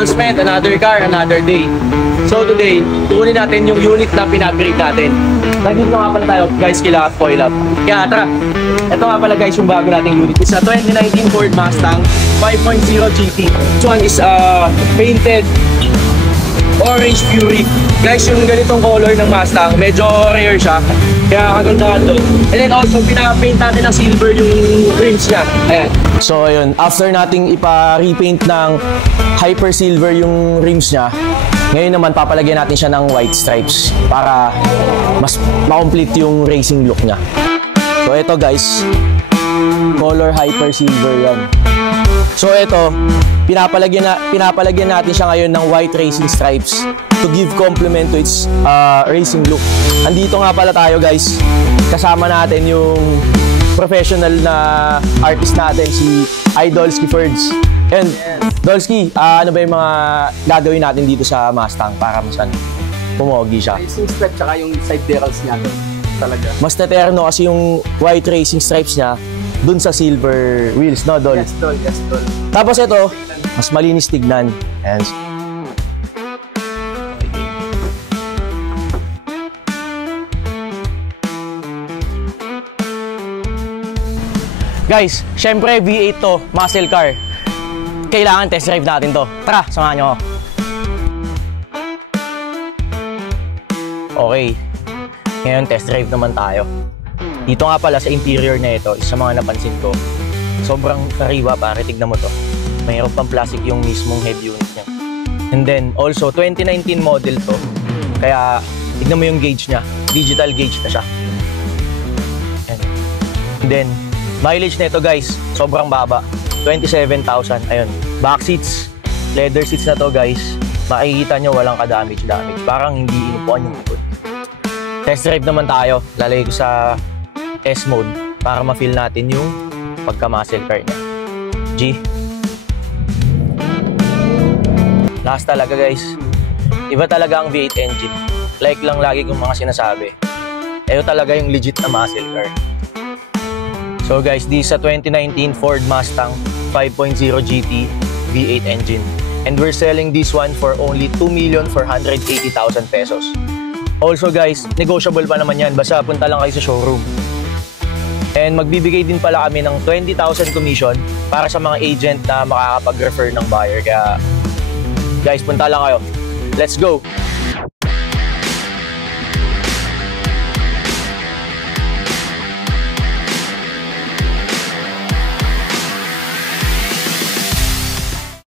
announcement, another car, another day. So today, tukunin natin yung unit na pinag-upgrade natin. Nandito nga pala tayo guys, kila Foil Up. Kaya tara, ito nga pala guys yung bago nating unit. It's a 2019 Ford Mustang 5.0 GT. This one is painted Orange Fury. Guys, yung ganitong color ng Mustang, medyo rare siya. Kaya kagandahan doon. And then also, pinapaint natin ng silver yung rims niya. Ayan. So ayun, after nating ipa-repaint ng Hyper Silver yung rims niya, ngayon naman papalagyan natin siya ng white stripes para mas ma-complete yung racing look niya. So ito guys, color Hyper Silver yan. So ito, pinapalagyan natin siya ngayon ng white racing stripes to give complement to its racing look. Andito nga pala tayo guys, kasama natin yung professional na artist natin, si Idolski Fords. And Dolski, ano ba yung mga gagawin natin dito sa Mustang para mas pumogi siya? Racing stripe tsaka yung side decals niya talaga. Mas teterno kasi yung white racing stripes niya dun sa silver wheels, no, Dol? Yes, Dol. Yes, Dol. Tapos ito, mas malinis tignan. And guys, syempre V8 to, muscle car. Kailangan test drive natin to. Tara, samahan nyo ako. Okay, ngayon test drive naman tayo. Dito nga pala sa interior na ito, isa mga napansin ko, sobrang kariwa pare, tignan mo to. Mayroon pang plastic yung mismong head unit niya. And then also 2019 model to, kaya tignan mo yung gauge niya, digital gauge na siya. And then mileage na ito guys, sobrang baba, 27,000. Ayun, back seats, leather seats na to guys. Makikita nyo walang ka-damage. Parang hindi inupuan yung likod. Test drive naman tayo. Lalagay ko sa S mode para ma-feel natin yung pagka-muscle car niya. G. Last talaga guys. Iba talaga ang V8 engine. Like lang lagi kong mga sinasabi. Ito talaga yung legit na muscle car. So guys, this is a 2019 Ford Mustang 5.0 GT V8 engine. And we're selling this one for only 2,480,000 pesos. Also guys, negotiable pa naman yan. Basta punta lang kayo sa showroom. And magbibigay din pala kami ng 20,000 commission para sa mga agent na makakapag-refer ng buyer. Kaya guys, punta lang kayo. Let's go!